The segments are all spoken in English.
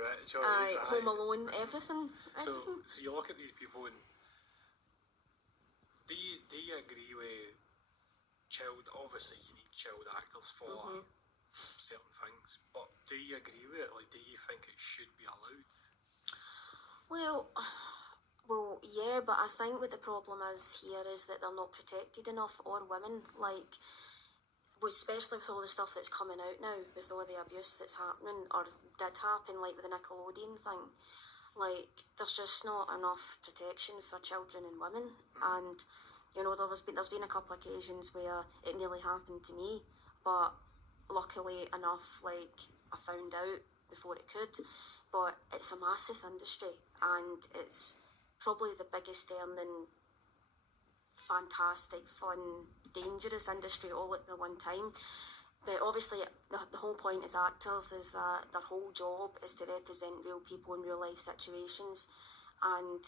Rich, Home Alone, everything. So you look at these people and do you agree with obviously you need child actors for certain things, but do you agree with it? Like, do you think it should be allowed? Well, yeah, but I think what the problem is here is that they're not protected enough, or women, like, especially with all the stuff that's coming out now, with all the abuse that's happening, or did happen, like with the Nickelodeon thing. Like, there's just not enough protection for children and women, and you know, there's been a couple of occasions where it nearly happened to me, but luckily enough, like, I found out before it could. But it's a massive industry, and it's probably the biggest earning, fantastic, fun, dangerous industry all at the one time. But obviously, the whole point as actors is that their whole job is to represent real people in real life situations, and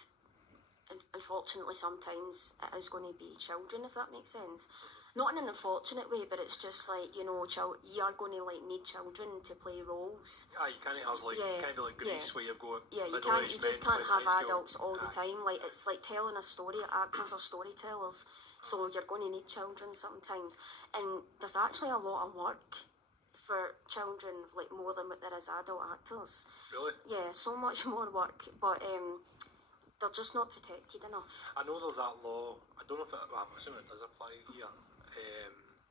unfortunately sometimes it is going to be children, if that makes sense. Not in an unfortunate way, but it's just like, you know, you are going to like need children to play roles. You can't have like kind of like Grease where you've got you just can't have adults all the time. Like, it's like telling a story. Actors are storytellers, so you're going to need children sometimes. And there's actually a lot of work for children, like more than what there is adult actors. Really? Yeah, so much more work, but they're just not protected enough. I know there's that law. I don't know if I'm assuming it does apply here.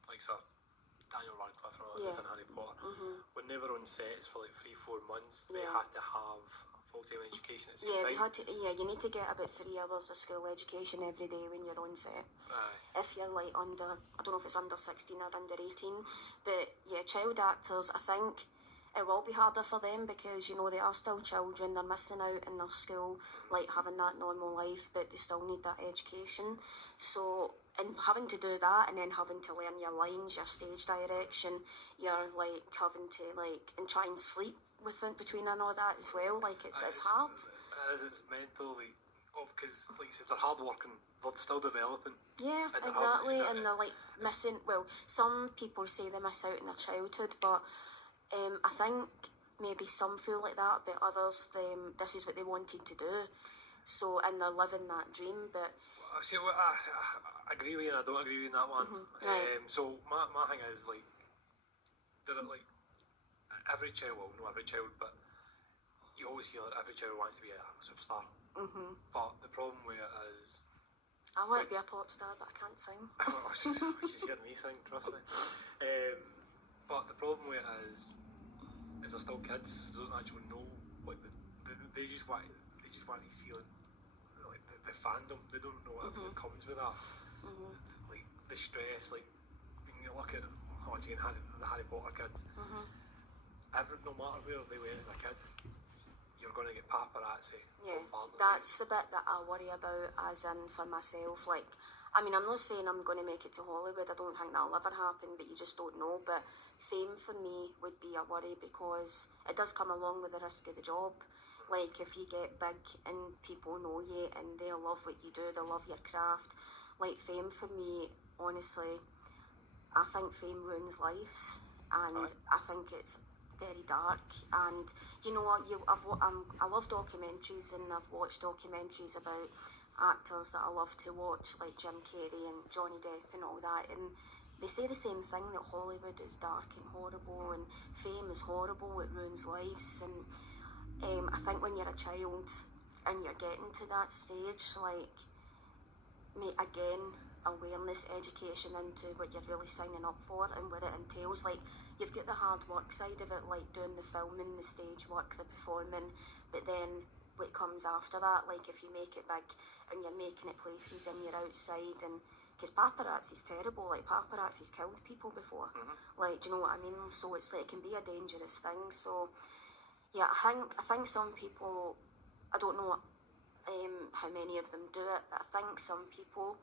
Like Daniel Radcliffe or others in Harry Potter. When they were on sets for like 3-4 months, they had to have a full-time education at the same time. You need to get about 3 hours of school education every day when you're on set. If you're like under, I don't know if it's under 16 or under 18, but yeah, child actors, I think it will be harder for them because, you know, they are still children, they're missing out in their school, like having that normal life, but they still need that education. So, and having to do that and then having to learn your lines, your stage direction, you're like having to like, and try and sleep between and all that as well, like it's hard. It's mental, like, because like you said, they're hard working, they're still developing. Yeah, exactly, and they're like missing, well, some people say they miss out in their childhood, but I think maybe some feel like that, but others, this is what they wanted to do. So, and they're living that dream, but... See, I agree with you and I don't agree with you in that one. Right. So, my thing is, like, there are, like, every child, well, not every child, but you always hear that every child wants to be a superstar. But the problem with it is... I want to be a pop star, but I can't sing. She's hearing me sing, trust me. But the problem with it is they're still kids. They don't actually know what they just want to see like the fandom. They don't know what everything comes with that. Like the stress. Like when you look at the Harry Potter kids, no matter where they went as a kid, you're going to get paparazzi. Yeah, that's the bit that I worry about, as in for myself. Like, I mean, I'm not saying I'm going to make it to Hollywood, I don't think that'll ever happen, but you just don't know. But fame for me would be a worry because it does come along with the risk of the job. Like, if you get big and people know you and they love what you do, they love your craft. Like, fame for me, honestly, I think fame ruins lives, and I think it's very dark. And you know what, I love documentaries, and I've watched documentaries about actors that I love to watch, like Jim Carrey and Johnny Depp and all that, and they say the same thing, that Hollywood is dark and horrible and fame is horrible, it ruins lives. And I think when you're a child and you're getting to that stage, like, again, awareness, education into what you're really signing up for and what it entails. Like, you've got the hard work side of it, like doing the filming, the stage work, the performing, but then what comes after that, like if you make it big and you're making it places and you're outside, and because paparazzi's terrible, like paparazzi's killed people before, like, do you know what I mean? So it's like, it can be a dangerous thing. So yeah, I think some people, I don't know how many of them do it, but I think some people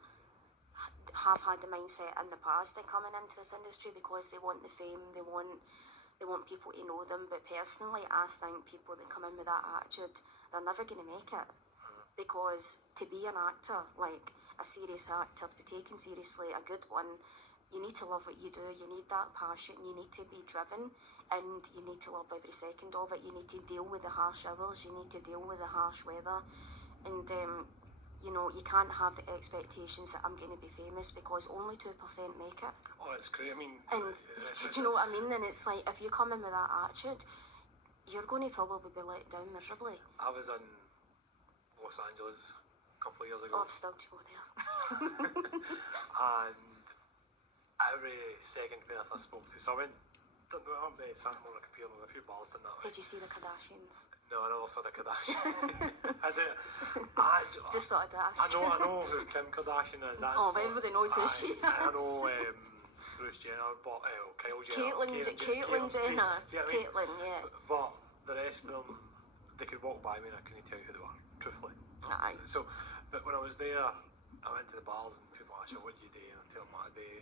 have had the mindset in the past of coming into this industry because they want the fame, they want people to know them. But personally, I think people that come in with that attitude, they're never going to make it, because to be an actor, like a serious actor, to be taken seriously, a good one, You need to love what you do. You need that passion. You need to be driven, and you need to love every second of it. You need to deal with the harsh hours. You need to deal with the harsh weather, and you know, you can't have the expectations that I'm going to be famous because only 2% make it. Oh, it's great. I mean, and do you know what I mean? And it's like, if you come in with that attitude, you're going to probably be let down miserably. I was in Los Angeles a couple of years ago. Oh, I've still to go there. And every second person I spoke to, so I went up to Santa Monica Pier with a few bars and that. Did you see the Kardashians? No, I never saw the Kardashians. Just thought I'd ask. I know who Kim Kardashian is. That's everybody knows who she is. I know Bruce Jenner, but Kyle Jenner. Caitlyn Jenner. See what I mean? Caitlyn, yeah. But the rest of them, they could walk by me and I couldn't tell you who they were, truthfully. Aye. So, but when I was there, I went to the bars and people asked you, what do you do? And I tell them what I do.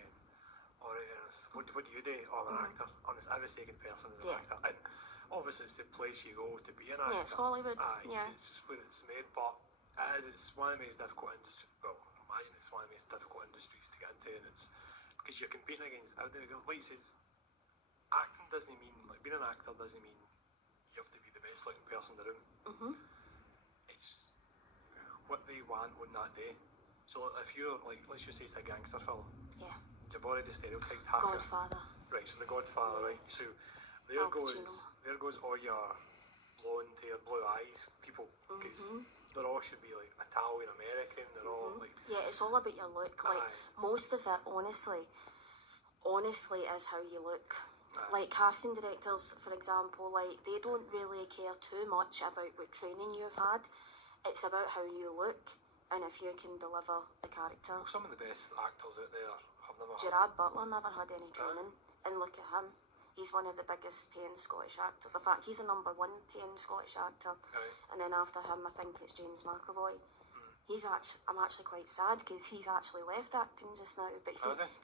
What do you do? Oh, I'm an actor. Honest, every second person is an actor. And obviously it's the place you go to be an actor. Yeah, it's Hollywood. It's where it's made, but it's one of the most difficult industries. Well, imagine it's one of the most difficult industries to get into, and it's because you're competing against, like you says, acting doesn't mean, like being an actor doesn't mean you have to be the best looking person in the room. It's what they want on that day. So if you're like, let's just say it's a gangster film. Yeah. You've already stereotyped half Godfather. Right, so the Godfather, right? So there goes all your blonde hair, blue eyes people, because they all should be like Italian American. They're all like, yeah, it's all about your look. Like most of it, honestly, is how you look. Like casting directors, for example, like they don't really care too much about what training you've had. It's about how you look and if you can deliver the character. Well, some of the best actors out there have never Gerard Butler never had any training, and look at him. He's one of the biggest paying Scottish actors. In fact, he's the #1 paying Scottish actor. And then after him, I think it's James McAvoy. I'm actually quite sad because he's actually left acting just now, but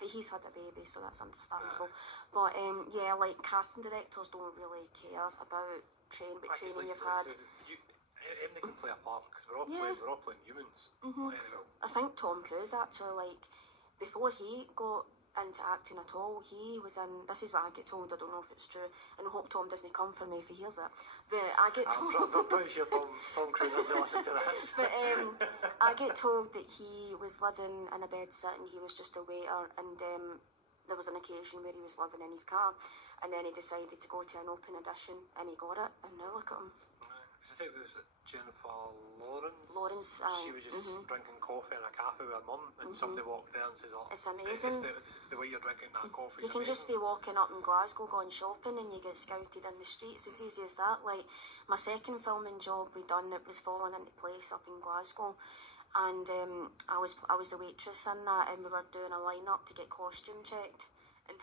he's had a baby, so that's understandable. But yeah, like casting directors don't really care about training you've had. They can play a part because we're all playing humans. I think Tom Cruise actually, like, before he got into acting at all, he was in, this is what I get told, I don't know if it's true, and I hope Tom doesn't come for me if he hears it, but I get told... I'm pretty sure Tom Cruise doesn't listen to this. But I get told that he was living in a bed sit and he was just a waiter, and there was an occasion where he was living in his car, and then he decided to go to an open audition, and he got it, and now look at him. Was it Jennifer Lawrence? She was just drinking coffee in a cafe with her mum, and somebody walked there and says, "Oh, it's amazing. The way you're drinking that coffee." You can just be walking up in Glasgow, going shopping, and you get scouted in the streets. It's as easy as that. Like my second filming job we done, it was falling into place up in Glasgow, and I was the waitress in that, and we were doing a line-up to get costume checked, and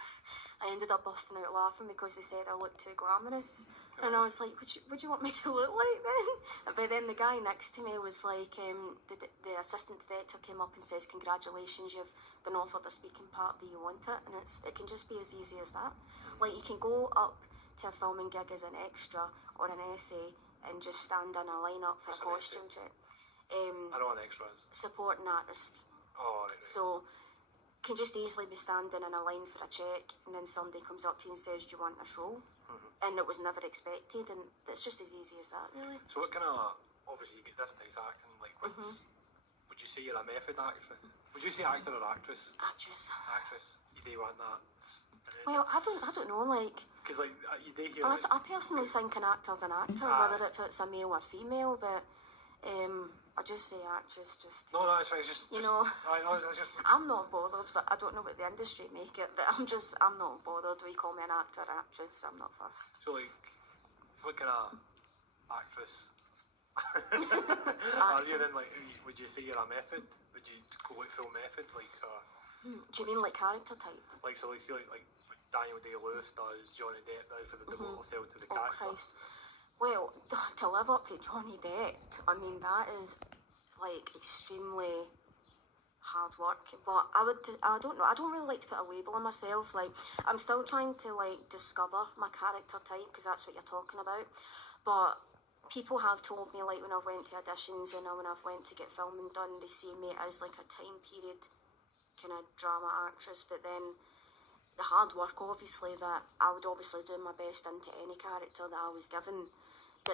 I ended up busting out laughing because they said I looked too glamorous. And I was like, would you want me to look like then? But then the guy next to me was like, the assistant director came up and says, congratulations, you've been offered a speaking part, do you want it? And it can just be as easy as that. Like you can go up to a filming gig as an extra or an essay and just stand in a line-up for a costume check. I know an extra is. Supporting artist. Oh, right. So, can just easily be standing in a line for a check and then somebody comes up to you and says, do you want this role? And it was never expected, and it's just as easy as that, really. So what kind of, obviously you get different types of acting, like would you say you're a method actor? Would you say actor or actress? Actress. You do want that? Well, I don't know, like... Because like, you do hear I personally think an actor's an actor, whether it's a male or female, but I just say actress, just... No, it's fine, it's just... You know, it's just... I'm not bothered, but I don't know what the industry make it, but I'm not bothered. We call me an actor, actress, I'm not fussed. So like, what kind of actress are you then? Like, would you say you're a method? Would you go like full method, like so? Do you mean like character type? Like, so like, see like Daniel Day-Lewis does, Johnny Depp does, with the devote herself to the character. Christ. Well, to live up to Johnny Depp, I mean, that is like extremely hard work. But I don't know, I don't really like to put a label on myself. Like, I'm still trying to like discover my character type, because that's what you're talking about. But people have told me, like when I've went to auditions and when I've went to get filming done, they see me as like a time period kind of drama actress, but then the hard work, obviously, that I would obviously do my best into any character that I was given.